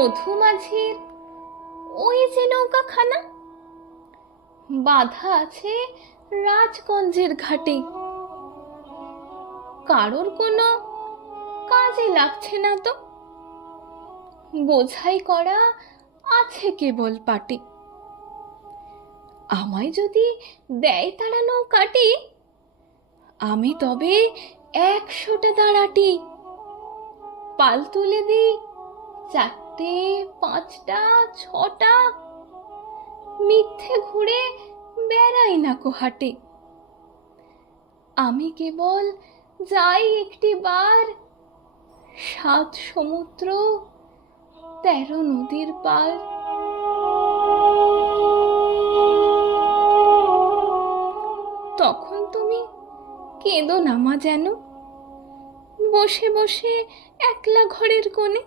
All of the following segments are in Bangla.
মধুমাঝির ওই যে নৌকাখানা বাঁধা আছে রাজগঞ্জের ঘাটে, কারোর কোনো কাজে লাগছে না তো, বোঝাই করা আছে কেবল পাটে। আমায় যদি দেয় তারা নৌকাটি, আমি তবে 100টা দাঁড়াটি, পাল তুলে দিই 4টে 5টা 6টা, মিথ্যে ঘুরে বেড়াই না কোহাটে। আমি কেবল যাই একটি বার 7 সমুদ্র 13 নদীর পার। তখন তুমি কেঁদো না মা যেন, বসে বসে একলা ঘরের কোণে।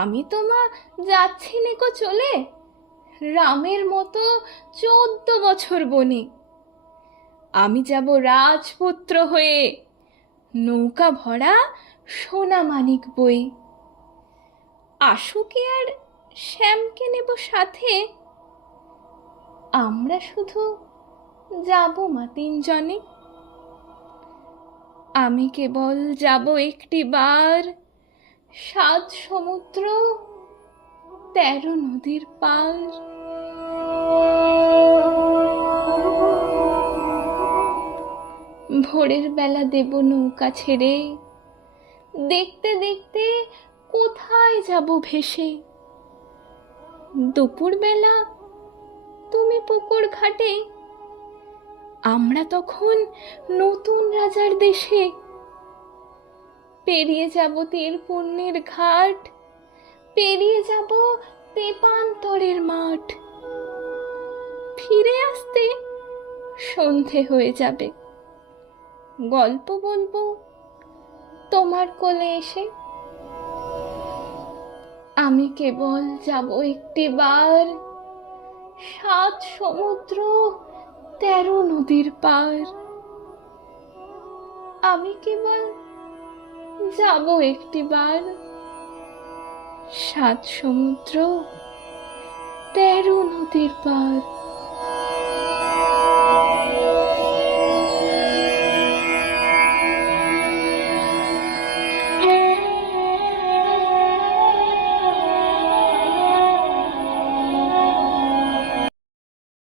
আমি তোমা যাচ্ছি নেকো চলে রামের মতো 14 বছর বনে। আমি যাব রাজপুত্র হয়ে, নৌকা ভরা সোনা মানিক বই। আশুকে আর শ্যামকে নেব সাথে, আমরা শুধু যাব মা 3 জনে। আমি কেবল যাব একটি বার 7 সমুদ্র 13 নদীর পার। ভোরের বেলা দেব নৌকা ছেড়ে, দেখতে দেখতে কোথায় যাব ভেসে। দুপুর বেলা তুমি পুকুর ঘাটে, আমরা তখন নতুন রাজার দেশে। পেরিয়ে যাব তীরপুণ্যের ঘাট, পেরিয়ে যাব তেপান্তরের মাঠ। ফিরে আসতে সন্ধে হয়ে যাবে, গল্প বলবো তোমার কোলে এসে। আমি কেবল যাব একটি বার 7 সমুদ্র 13 নদীর পার। আমি কেবল যাব একটি বার 7 সমুদ্র 13 নদীর পার।